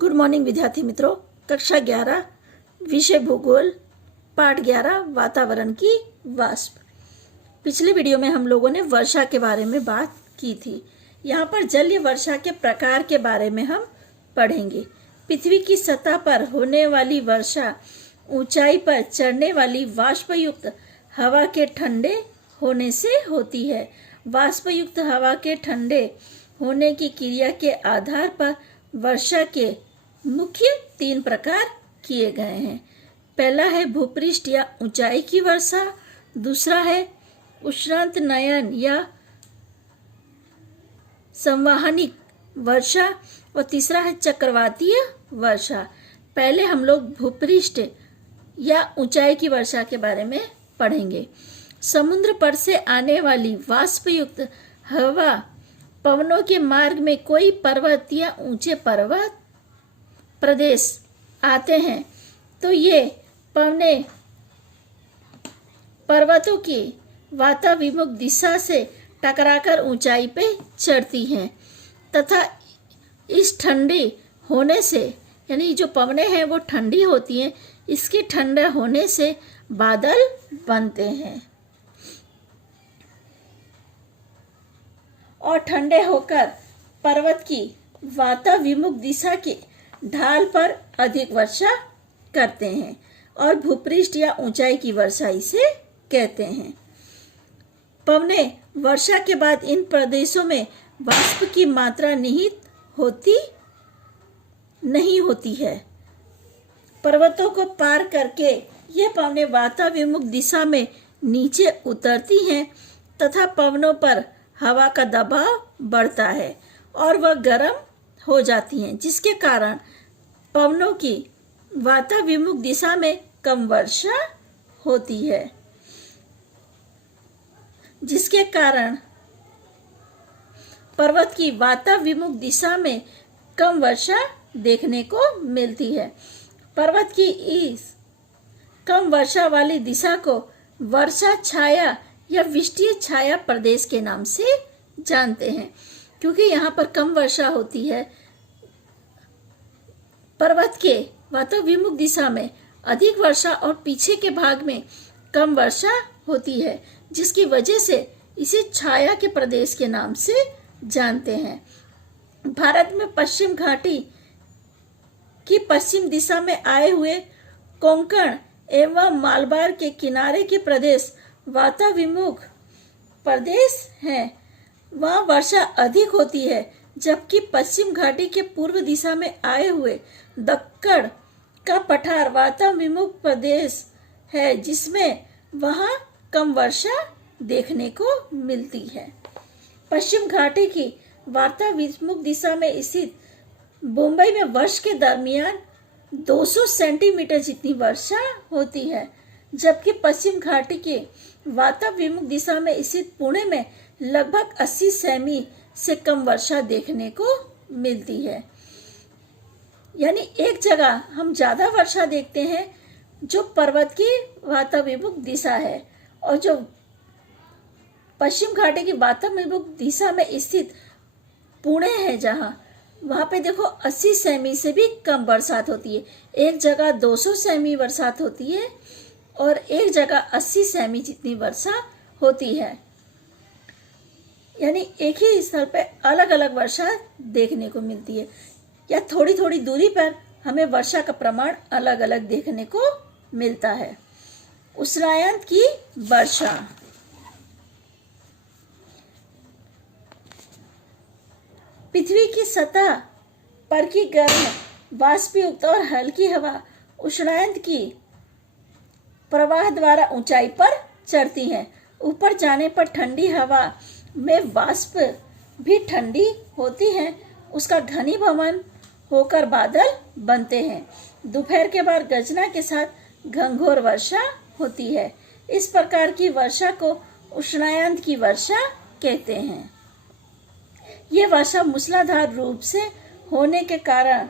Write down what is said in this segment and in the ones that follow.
Good morning विद्यार्थी मित्रों। कक्षा 11 विषय भूगोल पाठ 11 वातावरण की वाष्प। पिछले वीडियो में हम लोगों ने वर्षा के बारे में बात की थी। यहाँ पर जलीय वर्षा के प्रकार के बारे में हम पढ़ेंगे। पृथ्वी की सतह पर होने वाली वर्षा ऊंचाई पर चढ़ने वाली वाष्पयुक्त हवा के ठंडे होने से होती है। वाष्पयुक्त हवा के ठंडे होने की क्रिया के आधार पर वर्षा के मुख्य 3 प्रकार किए गए हैं। पहला है भूपृष्ठ या ऊंचाई की वर्षा, दूसरा है उष्णांत नयन या संवहनिक वर्षा और तीसरा है चक्रवातीय वर्षा। पहले हम लोग भूपृष्ठ या ऊंचाई की वर्षा के बारे में पढ़ेंगे। समुद्र पर से आने वाली वाष्पयुक्त हवा पवनों के मार्ग में कोई पर्वत या ऊंचे पर्वत प्रदेश आते हैं तो ये पवने पर्वतों की वाताभिमुख दिशा से टकराकर ऊंचाई पे चढ़ती हैं तथा इस ठंडी होने से यानी जो पवने हैं वो ठंडी होती हैं, इसके ठंडा होने से बादल बनते हैं और ठंडे होकर पर्वत की वाताभिमुख दिशा के ढाल पर अधिक वर्षा करते हैं और भूपृष्ठ या ऊंचाई की वर्षा इसे कहते हैं। पवने वर्षा के बाद इन प्रदेशों में वाष्प की मात्रा निहित नहीं होती है। पर्वतों को पार करके ये पवने वाताभिमुख दिशा में नीचे उतरती हैं तथा पवनों पर हवा का दबाव बढ़ता है और वह गर्म हो जाती हैं, जिसके कारण पवनों की वाताभिमुख दिशा में कम वर्षा होती है, जिसके कारण पर्वत की वाताभिमुख दिशा में कम वर्षा देखने को मिलती है। पर्वत की इस कम वर्षा वाली दिशा को वर्षा छाया या वृष्टीय छाया प्रदेश के नाम से जानते हैं, क्योंकि यहाँ पर कम वर्षा होती है। पर्वत के वाताभिमुख दिशा में अधिक वर्षा और पीछे के भाग में कम वर्षा होती है, जिसकी वजह से इसे छाया के प्रदेश के नाम से जानते हैं। भारत में पश्चिम घाटी की पश्चिम दिशा में आए हुए कोंकण एवं मालबार के किनारे के प्रदेश वाताभिमुख प्रदेश हैं। वहाँ वर्षा अधिक होती है, जबकि पश्चिम घाटी के पूर्व दिशा में आए हुए दक्कड़ का पठार वाताभिमुख प्रदेश है, जिसमें वहाँ कम वर्षा देखने को मिलती है। पश्चिम घाटी की वाताभिमुख दिशा में स्थित मुंबई में वर्ष के दरमियान 200 सेंटीमीटर जितनी वर्षा होती है, जबकि पश्चिम घाटी के वाताभिमुख दिशा में स्थित पुणे में लगभग 80 सेमी से कम वर्षा देखने को मिलती है। यानी एक जगह हम ज्यादा वर्षा देखते हैं जो पर्वत की वाताभिमुख दिशा है, और जो पश्चिम घाटी की वाताभिमुख दिशा में स्थित पुणे है जहाँ वहां पे देखो 80 सेमी से भी कम बरसात होती है। एक जगह 200 सेमी बरसात होती है और एक जगह 80 सेमी जितनी वर्षा होती है। यानी एक ही स्थल पे अलग अलग वर्षा देखने को मिलती है, या थोड़ी थोड़ी दूरी पर हमें वर्षा का प्रमाण अलग अलग देखने को मिलता है। उष्णायंत की वर्षा। पृथ्वी की सतह पर की गर्म वाष्पयुक्त और हल्की हवा उष्णायंत की प्रवाह द्वारा ऊंचाई पर चढ़ती हैं। ऊपर जाने पर ठंडी हवा में वाष्प भी ठंडी होती है, उसका घनीभवन होकर बादल बनते हैं। दोपहर के बाद गर्जना के साथ घंघोर वर्षा होती है। इस प्रकार की वर्षा को उष्णायंत की वर्षा कहते हैं। ये वर्षा मूसलाधार रूप से होने के कारण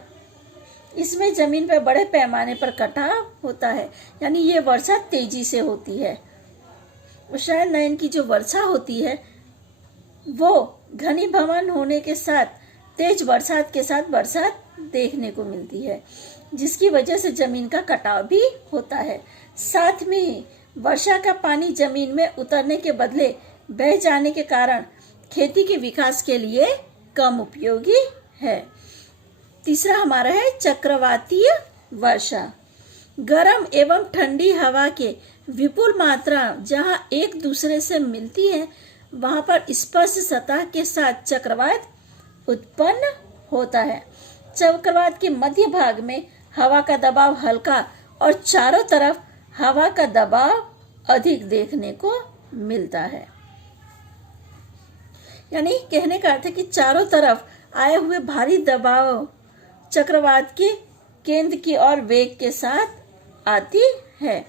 इसमें जमीन पर बड़े पैमाने पर कटाव होता है, यानी ये वर्षा तेजी से होती है। उष्णायन की जो वर्षा होती है वो घनीभवन होने के साथ तेज बरसात के साथ बरसात देखने को मिलती है, जिसकी वजह से जमीन का कटाव भी होता है। साथ में ही वर्षा का पानी जमीन में उतरने के बदले बह जाने के कारण खेती के विकास के लिए कम उपयोगी है। तीसरा हमारा है चक्रवातीय वर्षा। गर्म एवं ठंडी हवा के विपुल मात्रा जहां एक दूसरे से मिलती है, वहां पर स्पर्श सतह के साथ चक्रवात उत्पन्न होता है। चक्रवात के मध्य भाग में हवा का दबाव हल्का और चारों तरफ हवा का दबाव अधिक देखने को मिलता है। यानी कहने का अर्थ है कि चारों तरफ आए हुए भारी दबाव चक्रवात के केंद्र की ओर वेग के साथ आती है।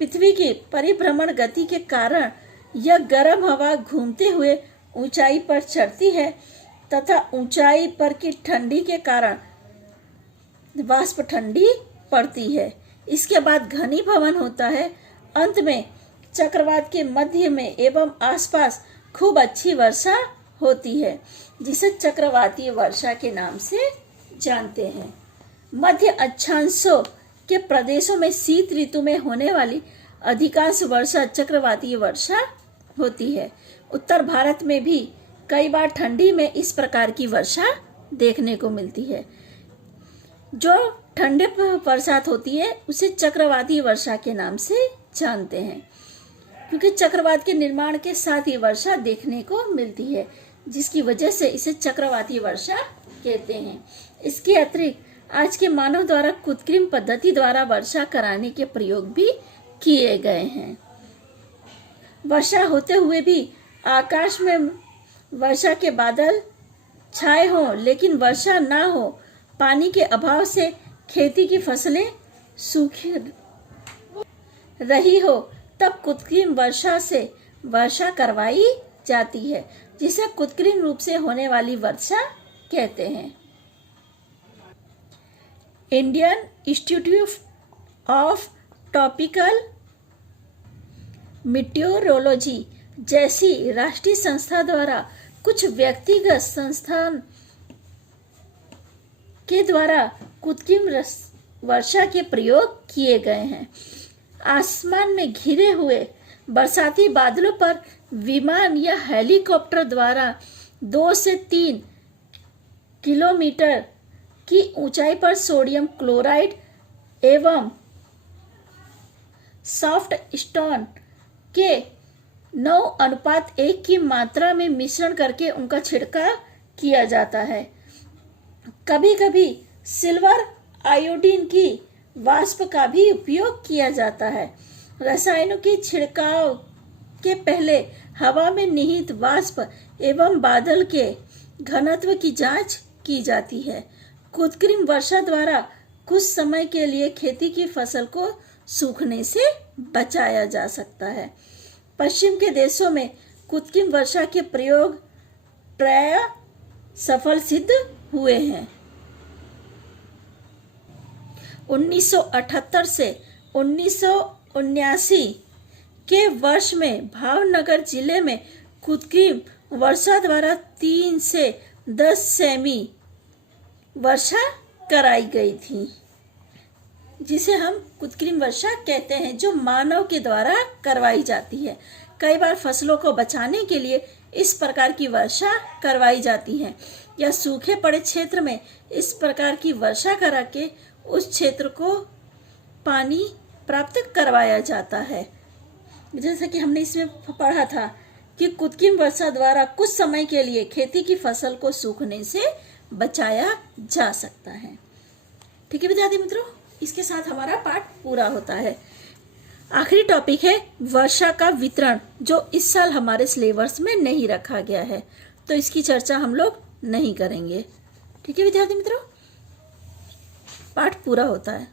पृथ्वी की परिभ्रमण गति के कारण यह गर्म हवा घूमते हुए ऊंचाई पर चढ़ती है तथा ऊंचाई पर की ठंडी के कारण वाष्प ठंडी पड़ती है। इसके बाद घनीभवन होता है। अंत में चक्रवात के मध्य में एवं आसपास खूब अच्छी वर्षा होती है, जिसे चक्रवातीय वर्षा के नाम से जानते हैं। मध्य अक्षांशों के प्रदेशों में शीत ऋतु में होने वाली अधिकांश वर्षा चक्रवातीय वर्षा होती है। उत्तर भारत में भी कई बार ठंडी में इस प्रकार की वर्षा देखने को मिलती है। जो ठंडे बरसात होती है उसे चक्रवातीय वर्षा के नाम से जानते हैं, क्योंकि चक्रवात के निर्माण के साथ ही वर्षा देखने को मिलती है, जिसकी वजह से इसे चक्रवातीय वर्षा कहते हैं। इसके अतिरिक्त आज के मानव द्वारा कृत्रिम पद्धति द्वारा वर्षा कराने के प्रयोग भी किए गए हैं। वर्षा होते हुए भी आकाश में वर्षा के बादल छाए हों लेकिन वर्षा ना हो, पानी के अभाव से खेती की फसलें सूखी रही हो, तब कृत्रिम वर्षा से वर्षा करवाई जाती है, जिसे कृत्रिम रूप से होने वाली वर्षा कहते हैं। Indian institute of tropical meteorology जैसी राष्ट्रीय संस्था द्वारा कुछ व्यक्तिगत संस्थान के द्वारा कृत्रिम वर्षा के प्रयोग किए गए हैं। आसमान में घिरे हुए बरसाती बादलों पर विमान या हेलीकॉप्टर द्वारा 2 से 3 किलोमीटर की ऊंचाई पर सोडियम क्लोराइड एवं सॉफ्ट स्टोन के 9:1 की मात्रा में मिश्रण करके उनका छिड़काव किया जाता है। कभी कभी सिल्वर आयोडीन की वाष्प का भी उपयोग किया जाता है। रसायनों के छिड़काव के पहले हवा में निहित वाष्प एवं बादल के घनत्व की जांच की जाती है। कृत्रिम वर्षा द्वारा कुछ समय के लिए खेती की फसल को सूखने से बचाया जा सकता है। पश्चिम के देशों में कृत्रिम वर्षा के प्रयोग प्रायः सफल सिद्ध हुए हैं। 1978 से 1979 के वर्ष में भावनगर जिले में कृत्रिम वर्षा द्वारा 3 से 10 सेमी वर्षा कराई गई थी, जिसे हम कृत्रिम वर्षा कहते हैं, जो मानव के द्वारा करवाई जाती है। कई बार फसलों को बचाने के लिए इस प्रकार की वर्षा करवाई जाती है, या सूखे पड़े क्षेत्र में इस प्रकार की वर्षा करा के उस क्षेत्र को पानी प्राप्त करवाया जाता है। जैसा कि हमने इसमें पढ़ा था कि कृत्रिम वर्षा द्वारा कुछ समय के लिए खेती की फसल को सूखने से बचाया जा सकता है। ठीक है विद्यार्थी मित्रों, इसके साथ हमारा पाठ पूरा होता है। आखिरी टॉपिक है वर्षा का वितरण, जो इस साल हमारे सिलेबस में नहीं रखा गया है, तो इसकी चर्चा हम लोग नहीं करेंगे। ठीक है विद्यार्थी मित्रों, पाठ पूरा होता है।